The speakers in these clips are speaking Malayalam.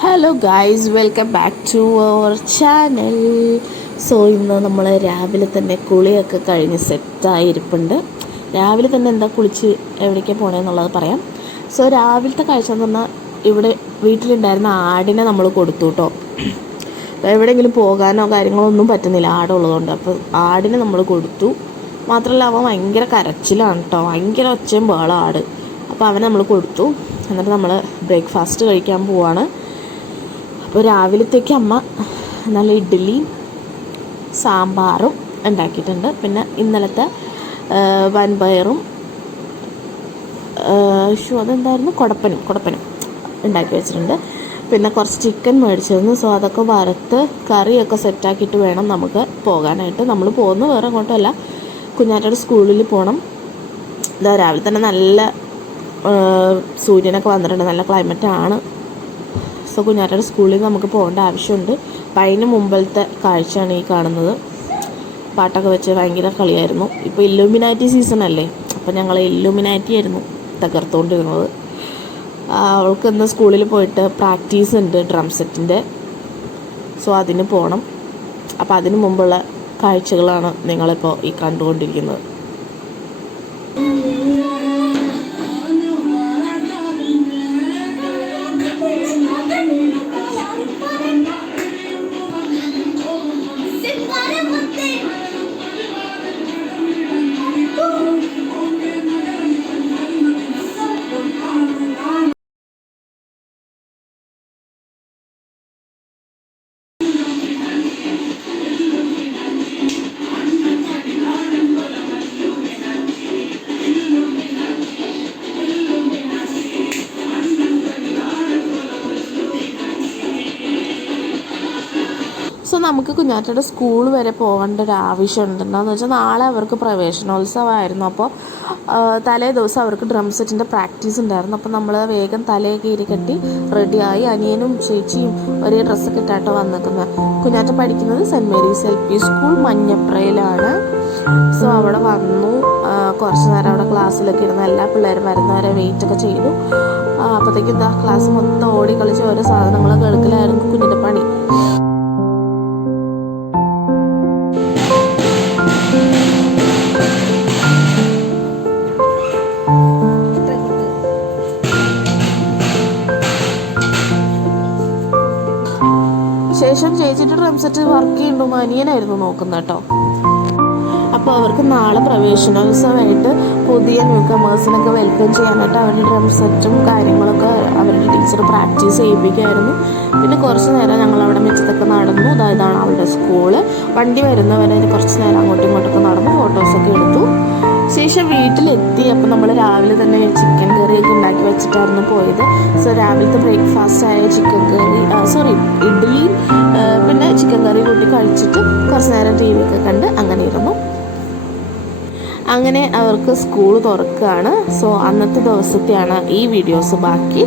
Hello guys, welcome back to our channel. So ഇന്ന് നമ്മൾ രാവിലെ തന്നെ കുളിയൊക്കെ കഴിഞ്ഞ് സെറ്റായിരിപ്പുണ്ട്. രാവിലെ തന്നെ എന്താ കുളിച്ച് എവിടേക്കാണ് പോകണമെന്നുള്ളത് പറയാം. സോ രാവിലത്തെ കാഴ്ച എന്ന് പറഞ്ഞാൽ ഇവിടെ വീട്ടിലുണ്ടായിരുന്ന ആടിനെ നമ്മൾ കൊടുത്തു കേട്ടോ. എവിടെയെങ്കിലും പോകാനോ കാര്യങ്ങളോ ഒന്നും പറ്റുന്നില്ല ആടുള്ളതുകൊണ്ട്. അപ്പോൾ ആടിനെ നമ്മൾ കൊടുത്തു. മാത്രമല്ല അവൻ ഭയങ്കര കരച്ചിലാണ് കേട്ടോ, ഭയങ്കര ഒച്ചയും ബഹളം ആട്. അപ്പോൾ അവനെ നമ്മൾ കൊടുത്തു. എന്നിട്ട് നമ്മൾ ബ്രേക്ക്ഫാസ്റ്റ് കഴിക്കാൻ പോവാണ്. അപ്പോൾ രാവിലത്തേക്ക് അമ്മ നല്ല ഇഡ്ഡലിയും സാമ്പാറും ഉണ്ടാക്കിയിട്ടുണ്ട്. പിന്നെ ഇന്നലത്തെ വൻപയറും അതെന്തായിരുന്നു കുടപ്പനും ഉണ്ടാക്കി വെച്ചിട്ടുണ്ട്. പിന്നെ കുറച്ച് ചിക്കൻ മേടിച്ചിരുന്നു. സോ അതൊക്കെ വറുത്ത് കറിയൊക്കെ സെറ്റാക്കിയിട്ട് വേണം നമുക്ക് പോകാനായിട്ട്. നമ്മൾ പോകുന്നത് വേറെ അങ്ങോട്ടുമല്ല, കുഞ്ഞാറ്റയുടെ സ്കൂളിൽ പോകണം. ഇതാ രാവിലെ തന്നെ നല്ല സൂര്യനൊക്കെ വന്നിട്ടുണ്ട്, നല്ല ക്ലൈമറ്റാണ്. സോ കുഞ്ഞാറ്റയുടെ സ്കൂളിൽ നമുക്ക് പോകേണ്ട ആവശ്യമുണ്ട്. അപ്പം അതിന് മുമ്പിലത്തെ കാഴ്ചയാണ് ഈ കാണുന്നത്. പാട്ടൊക്കെ വെച്ച് ഭയങ്കര കളിയായിരുന്നു. ഇപ്പോൾ ഇല്ലുമിനാറ്റി സീസൺ അല്ലേ, അപ്പോൾ ഞങ്ങൾ ഇല്ലുമിനാറ്റി ആയിരുന്നു തകർത്തുകൊണ്ടിരുന്നത്. അവൾക്ക് ഇന്ന് സ്കൂളിൽ പോയിട്ട് പ്രാക്ടീസ് ഉണ്ട് ഡ്രം സെറ്റിൻ്റെ. സോ അതിന് പോകണം. അപ്പോൾ അതിന് മുമ്പുള്ള കാഴ്ചകളാണ് നിങ്ങളിപ്പോൾ ഈ കണ്ടുകൊണ്ടിരിക്കുന്നത്. സോ നമുക്ക് കുഞ്ഞാറ്റയുടെ സ്കൂൾ വരെ പോകേണ്ട ഒരു ആവശ്യമുണ്ട്. എന്താണെന്ന് വെച്ചാൽ നാളെ അവർക്ക് പ്രവേശനോത്സവമായിരുന്നു. അപ്പോൾ തലേ ദിവസം അവർക്ക് ഡ്രം സെറ്റിൻ്റെ പ്രാക്ടീസ് ഉണ്ടായിരുന്നു. അപ്പോൾ നമ്മൾ വേഗം തലയൊക്കെ ഇരിക്കട്ടി റെഡിയായി. അനിയനും ചേച്ചിയും ഒരേ ഡ്രസ്സൊക്കെ ഇട്ടാട്ടോ വന്നിരിക്കുന്നത്. കുഞ്ഞാറ്റ പഠിക്കുന്നത് സെൻറ്റ് മേരീസ് LP സ്കൂൾ മഞ്ഞപ്രയിലാണ്. സോ അവിടെ വന്നു, കുറച്ച് നേരം അവിടെ ക്ലാസ്സിലൊക്കെ ഇരുന്ന് എല്ലാ പിള്ളേരും വരുന്നവരെ വെയിറ്റൊക്കെ ചെയ്തു. അപ്പോഴത്തേക്കും ഇതാ ക്ലാസ് മൊത്തം ഓടി കളിച്ച് ഓരോ സാധനങ്ങളൊക്കെ എടുക്കലായിരുന്നു കുഞ്ഞിൻ്റെ പണി. ശേഷം ചേച്ചിയുടെ ഡ്രം സെറ്റ് വർക്ക് ചെയ്യുന്നുണ്ടോ അനിയനായിരുന്നു നോക്കുന്നത് കേട്ടോ. അപ്പോൾ അവർക്ക് നാളെ പ്രവേശനോത്സവമായിട്ട് പുതിയ ന്യൂ കമേഴ്സിനൊക്കെ വെൽക്കം ചെയ്യാനായിട്ട് അവരുടെ ഡ്രം സെറ്റും കാര്യങ്ങളൊക്കെ അവരുടെ ടീച്ചർ പ്രാക്ടീസ് ചെയ്യിപ്പിക്കുമായിരുന്നു. പിന്നെ കുറച്ച് നേരം ഞങ്ങളവിടെ മിറ്റത്തൊക്കെ നടന്നു. ഇതാണ് അവരുടെ സ്കൂള്. വണ്ടി വരുന്നവരെ കുറച്ച് നേരം അങ്ങോട്ടും ഇങ്ങോട്ടൊക്കെ നടന്നു ഫോട്ടോസൊക്കെ എടുത്തു. ശേഷം വീട്ടിലെത്തി. അപ്പോൾ നമ്മൾ രാവിലെ തന്നെ ചിക്കൻ കറിയൊക്കെ ഉണ്ടാക്കി വെച്ചിട്ടായിരുന്നു പോയത്. സോ രാവിലത്തെ ബ്രേക്ക്ഫാസ്റ്റായ ചിക്കൻ കറി ഇഡ്ഡലിയും പിന്നെ ചിക്കൻ കറി കൂട്ടി കഴിച്ചിട്ട് കുറച്ച് നേരം TV ഒക്കെ കണ്ട് അങ്ങനെ ഇരുന്നു. അങ്ങനെ അവർക്ക് സ്കൂൾ തുറക്കുകയാണ്. സോ അന്നത്തെ ദിവസത്തെയാണ് ഈ വീഡിയോസ് ബാക്കി.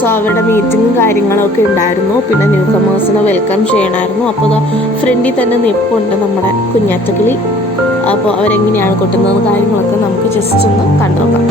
സോ അവരുടെ മീറ്റിങ്ങും കാര്യങ്ങളൊക്കെ ഉണ്ടായിരുന്നു. പിന്നെ ന്യൂ കമേഴ്സിനെ വെൽക്കം ചെയ്യണമായിരുന്നു. അപ്പോൾ ഫ്രണ്ടിൽ തന്നെ നിൽപ്പുണ്ട് നമ്മുടെ കുഞ്ഞാറ്റക്കിളി. അപ്പോൾ അവരെങ്ങനെയാണ് കൊട്ടുന്നത് കാര്യങ്ങളൊക്കെ നമുക്ക് ജസ്റ്റ് ഒന്ന് കണ്ടു നോക്കാം.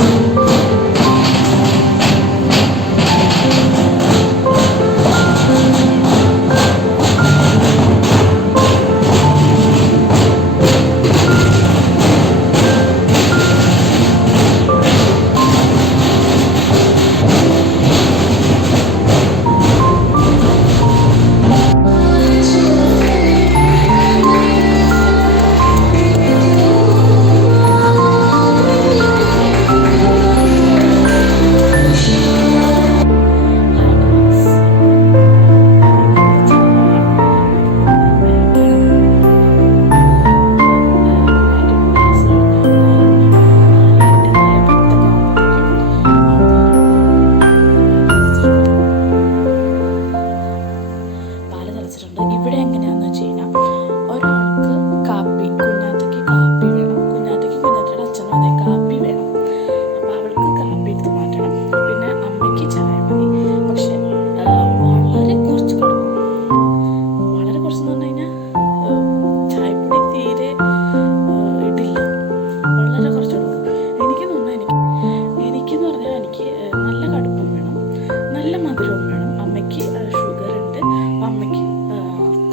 അമ്മയ്ക്ക് ഷുഗർ ഉണ്ട്. അപ്പം അമ്മയ്ക്ക്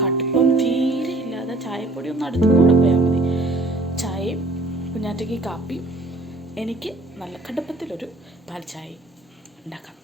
കടുപ്പം തീരെ ഇല്ലാതെ ചായപ്പൊടി ഒന്ന് അടുത്ത് കൂടെ പോയാൽ മതി. ചായയും കുഞ്ഞാറ്റയ്ക്ക് കാപ്പി, എനിക്ക് നല്ല കടുപ്പത്തിലൊരു പാൽ ചായ ഉണ്ടാക്കാം.